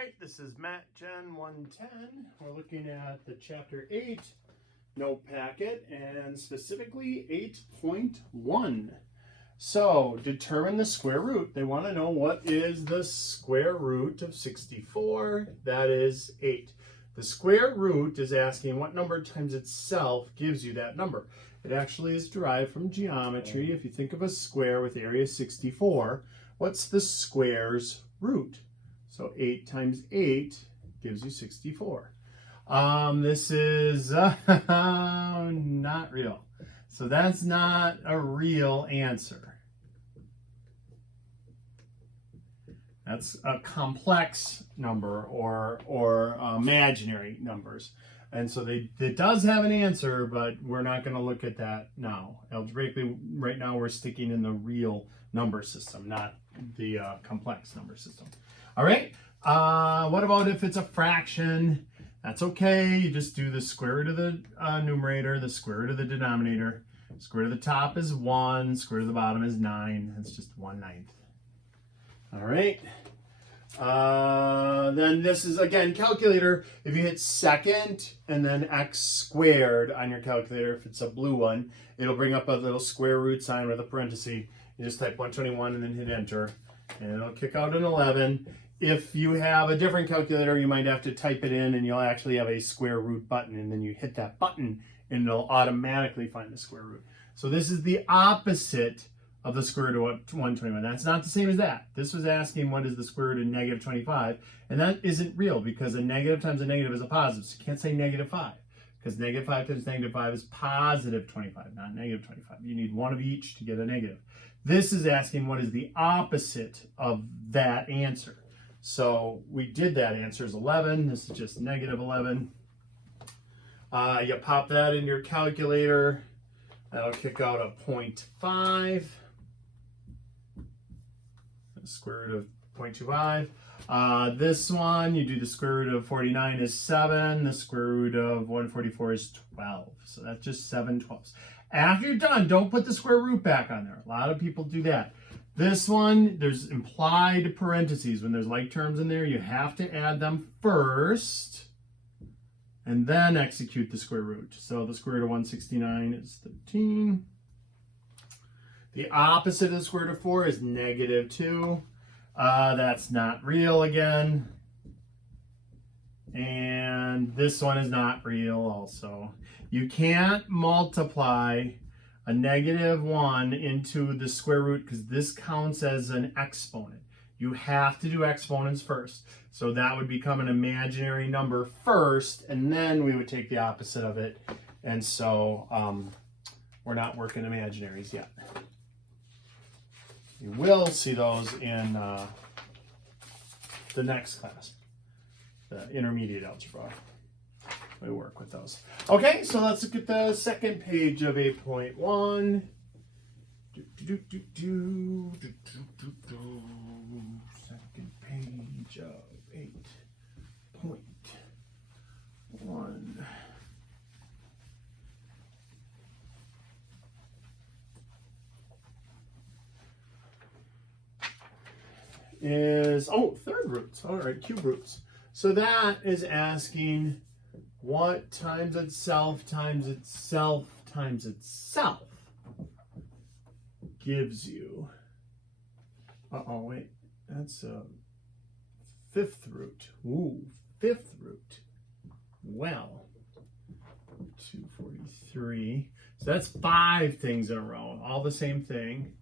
right, this is Matgen110. We're looking at the Chapter 8 note packet, and specifically 8.1. So, determine the square root. They want to know what is the square root of 64. That is 8. The square root is asking what number times itself gives you that number. It actually is derived from geometry. If you think of a square with area 64, what's the square's root? So 8 times 8 gives you 64. This is not real. So that's not a real answer. That's a complex number or imaginary numbers. And so it does have an answer, but we're not going to look at that now. Algebraically, right now we're sticking in the real number system, not the complex number system. All right. What about if it's a fraction? That's okay. You just do the square root of the numerator, the square root of the denominator. Square root of the top is 1. Square root of the bottom is 9. That's just 1/9. All right. Then this is, again, calculator. If you hit second and then x squared on your calculator, if it's a blue one, it'll bring up a little square root sign with a parenthesis. You just type 121 and then hit enter, and it'll kick out an 11. If you have a different calculator, you might have to type it in, and you'll actually have a square root button, and then you hit that button, and it'll automatically find the square root. So this is the opposite of the square root of 121. That's not the same as that. This was asking what is the square root of negative 25, and that isn't real because a negative times a negative is a positive. So you can't say negative 5 because negative 5 times negative 5 is positive 25, not negative 25. You need one of each to get a negative. This is asking what is the opposite of that answer. So we did that. Answer is 11. This is just negative 11. You pop that in your calculator. That'll kick out a 0.5. The square root of 0.25. This one, you do the square root of 49 is 7. The square root of 144 is 12. So that's just 7 twelfths. After you're done, don't put the square root back on there. A lot of people do that. This one, there's implied parentheses. When there's like terms in there, you have to add them first and then execute the square root. So the square root of 169 is 13. The opposite of the square root of 4 is negative 2. That's not real again. And this one is not real also. You can't multiply a negative 1 into the square root because this counts as an exponent. You have to do exponents first. So that would become an imaginary number first, and then we would take the opposite of it. And so we're not working imaginaries yet. You will see those in the next class, the intermediate algebra. We work with those. Okay, so let's look at the second page of 8.1. Second page of 8.1. Is, third roots. All right, cube roots. So that is asking what times itself times itself times itself gives you. Wait, that's a fifth root. Ooh, fifth root. Well, 243. So that's 5 things in a row, all the same thing.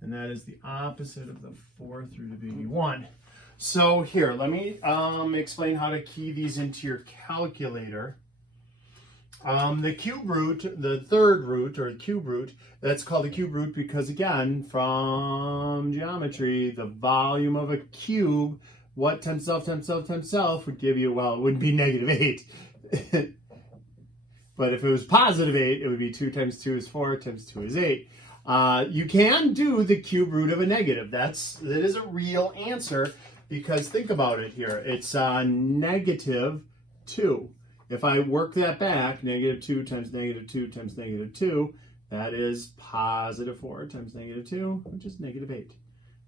And that is the opposite of the fourth root of 81. So here, let me explain how to key these into your calculator. The cube root, the third root, or cube root, that's called a cube root because, again, from geometry, the volume of a cube, what times self times self times self would give you, well, it wouldn't be negative 8. But if it was positive 8, it would be 2 times 2 is 4, times 2 is 8. You can do the cube root of a negative. That is a real answer. Because think about it here, it's negative 2. If I work that back, negative 2 times negative 2 times negative 2, that is positive 4 times negative 2, which is negative 8.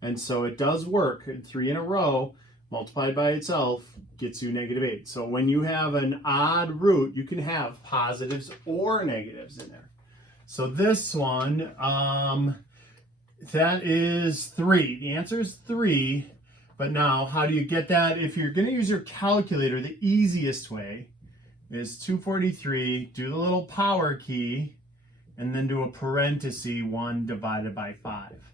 And so it does work 3 in a row. multiplied by itself gets you -8. So when you have an odd root, you can have positives or negatives in there. So this one, that is 3. The answer is 3. But now, how do you get that? If you're going to use your calculator, the easiest way is 243, do the little power key, and then do a parenthesis 1 divided by 5,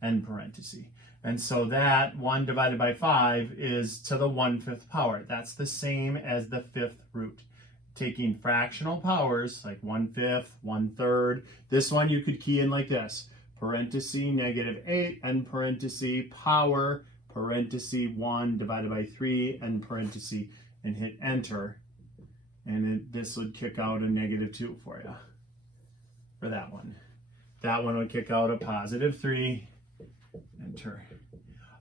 end parenthesis. And so that 1 divided by 5 is to the 1/5 power. That's the same as the 5th root. Taking fractional powers, like 1/5, 1/3. This one you could key in like this. Parenthesis -8, end parenthesis power, parenthesis 1 divided by 3, end parenthesis, and hit enter. And this would kick out a -2 for you. For that one. That one would kick out a +3. Enter.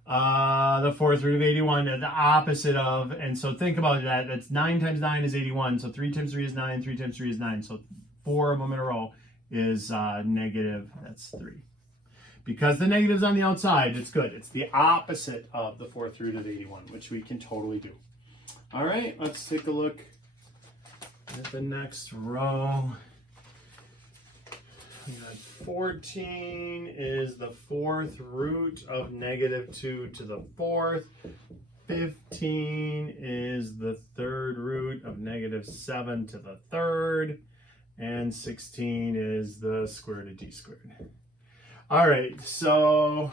The 4th root of 81, the opposite of, and so think about that. That's 9 times 9 is 81. So 3 times 3 is 9, 3 times 3 is 9. So 4 of them in a row is negative, that's 3. Because the negative's on the outside, it's good. It's the opposite of the 4th root of 81, which we can totally do. All right, let's take a look at the next row. We got 14 is the 4th root of -2 to the 4th. 15 is the 3rd root of -7 to the 3rd. And 16 is the square root of d squared. All right, so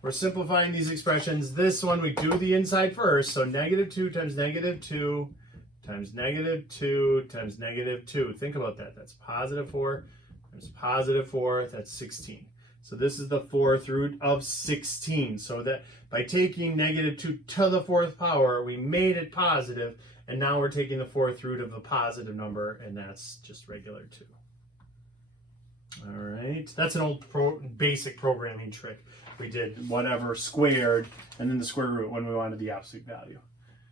we're simplifying these expressions. This one, we do the inside first. So -2 times -2 times -2 times -2. Think about that. That's +4 times +4. That's 16. So this is the 4th root of 16. So that by taking -2 to the 4th power, we made it positive. And now we're taking the 4th root of a positive number, and that's just regular 2. All right, that's an old basic programming trick. We did whatever squared and then the square root when we wanted the absolute value.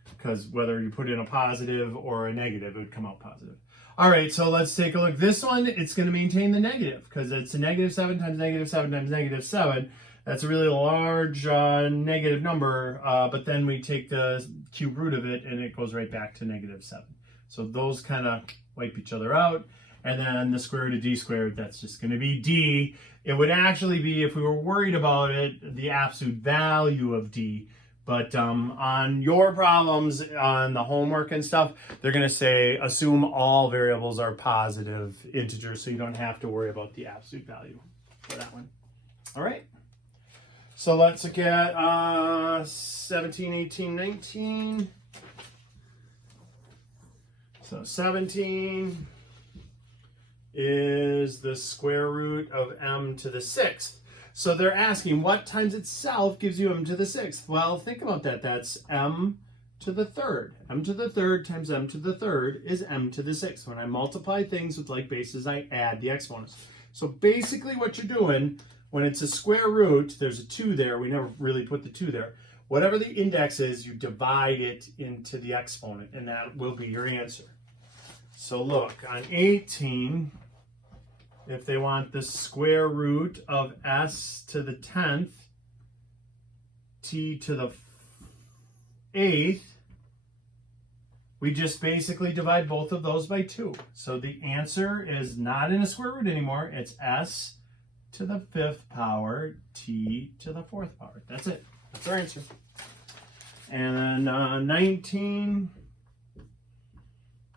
Because whether you put in a positive or a negative, it would come out positive. All right, so let's take a look. This one, it's going to maintain the negative because it's a -7 times -7 times -7. That's a really large negative number, but then we take the cube root of it and it goes right back to -7. So those kind of wipe each other out. And then the square root of d squared, that's just going to be d. It would actually be, if we were worried about it, the absolute value of d. But on your problems, on the homework and stuff, they're going to say, assume all variables are positive integers, so you don't have to worry about the absolute value for that one. All right. So let's look at 17, 18, 19. So 17 is the square root of m to the 6th. So they're asking what times itself gives you m to the 6th. Well, think about that. That's m to the 3rd. M to the 3rd times m to the 3rd is m to the 6th. When I multiply things with like bases, I add the exponents. So basically what you're doing, when it's a square root, there's a 2 there. We never really put the 2 there. Whatever the index is, you divide it into the exponent, and that will be your answer. So look, on 18, if they want the square root of s to the 10th, t to the 8th, we just basically divide both of those by 2. So the answer is not in a square root anymore. It's s to the 5th power, t to the 4th power. That's it. That's our answer. And then 19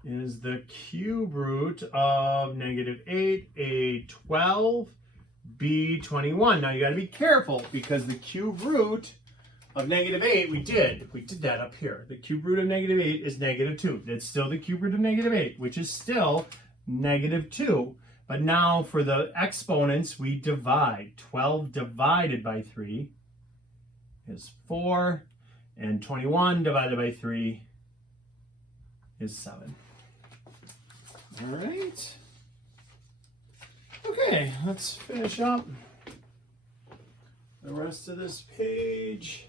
is the cube root of -8, a 12, b 21. Now you got to be careful because the cube root of -8, we did that up here. The cube root of -8 is -2. It's still the cube root of -8, which is still -2. But now for the exponents, we divide. 12 divided by 3 is 4, and 21 divided by 3 is 7. All right. Okay, let's finish up the rest of this page.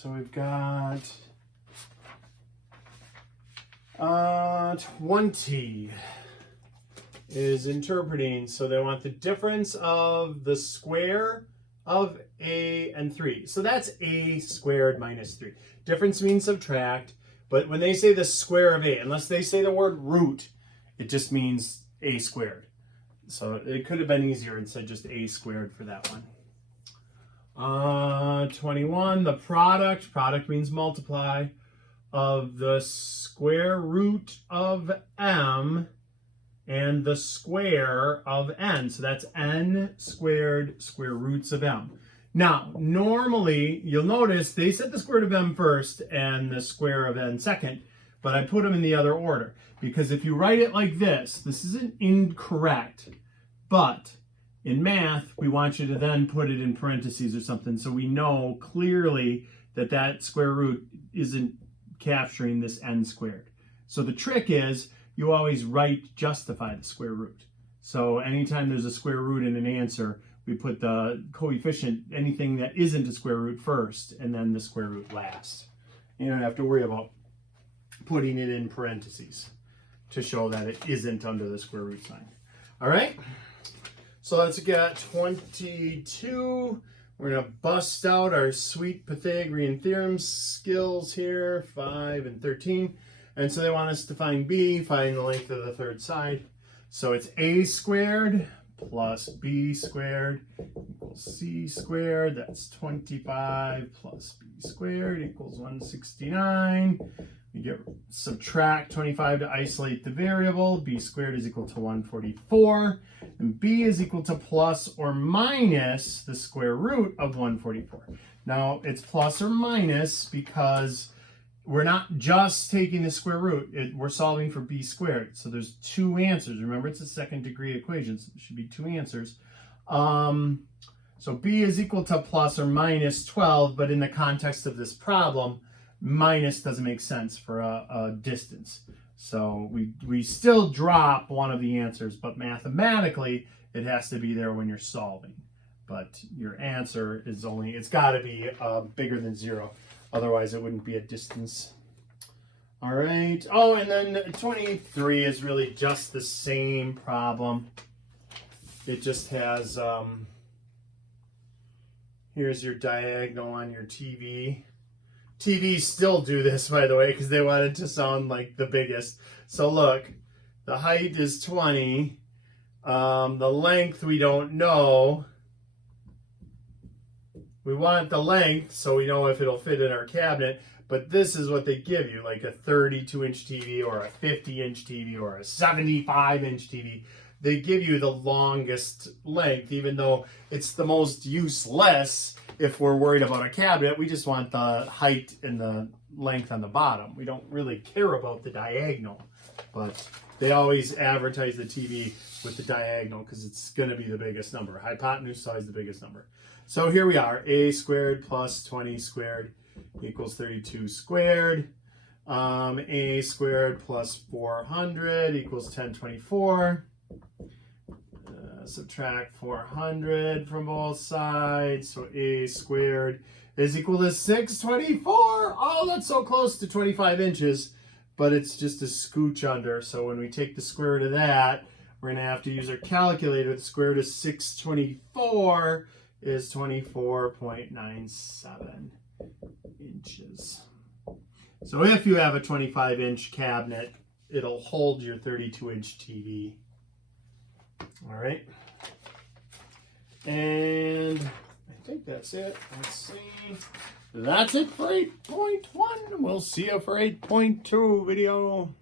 So we've got 20 is interpreting. So they want the difference of the square of a and 3. So that's a squared minus 3. Difference means subtract, but when they say the square of a, unless they say the word root, it just means a squared. So it could have been easier and said just a squared for that one. 21, the product means multiply, of the square root of m and the square of n. So that's n squared square roots of m. Now, normally, you'll notice they said the square root of m first and the square of n second, but I put them in the other order. Because if you write it like this isn't incorrect, but in math, we want you to then put it in parentheses or something so we know clearly that that square root isn't capturing this n squared. So the trick is you always justify the square root. So anytime there's a square root in an answer, we put the coefficient, anything that isn't a square root first, and then the square root last. You don't have to worry about putting it in parentheses to show that it isn't under the square root sign. All right, so let's get 22. We're going to bust out our sweet Pythagorean theorem skills here, 5 and 13. And so they want us to find b, find the length of the third side. So it's a squared plus b squared equals c squared. That's 25 plus b squared equals 169. We subtract 25 to isolate the variable. B squared is equal to 144. And b is equal to plus or minus the square root of 144. Now, it's plus or minus because we're not just taking the square root. We're solving for b squared. So there's two answers. Remember, it's a second degree equation, so there should be two answers. So b is equal to plus or minus 12, but in the context of this problem, minus doesn't make sense for a distance. So we still drop one of the answers, but mathematically, it has to be there when you're solving. But your answer is it's got to be bigger than 0. Otherwise, it wouldn't be a distance. All right. Oh, and then 23 is really just the same problem. It just has, here's your diagonal on your TV. TVs still do this, by the way, because they want it to sound like the biggest. So look, the height is 20. The length we don't know. We want the length so we know if it'll fit in our cabinet, but this is what they give you, like a 32-inch TV or a 50-inch TV or a 75-inch TV. They give you the longest length, even though it's the most useless if we're worried about a cabinet. We just want the height and the length on the bottom. We don't really care about the diagonal, but they always advertise the TV with the diagonal because it's going to be the biggest number. Hypotenuse size, the biggest number. So here we are, a squared plus 20 squared equals 32 squared. A squared plus 400 equals 1024. Subtract 400 from both sides. So a squared is equal to 624. Oh, that's so close to 25 inches, but it's just a scooch under. So when we take the square root of that, we're going to have to use our calculator. The square root of 624 is 24.97 inches. So if you have a 25-inch cabinet, it'll hold your 32-inch TV. All right. And I think that's it. Let's see. That's it for 8.1. We'll see you for 8.2 video.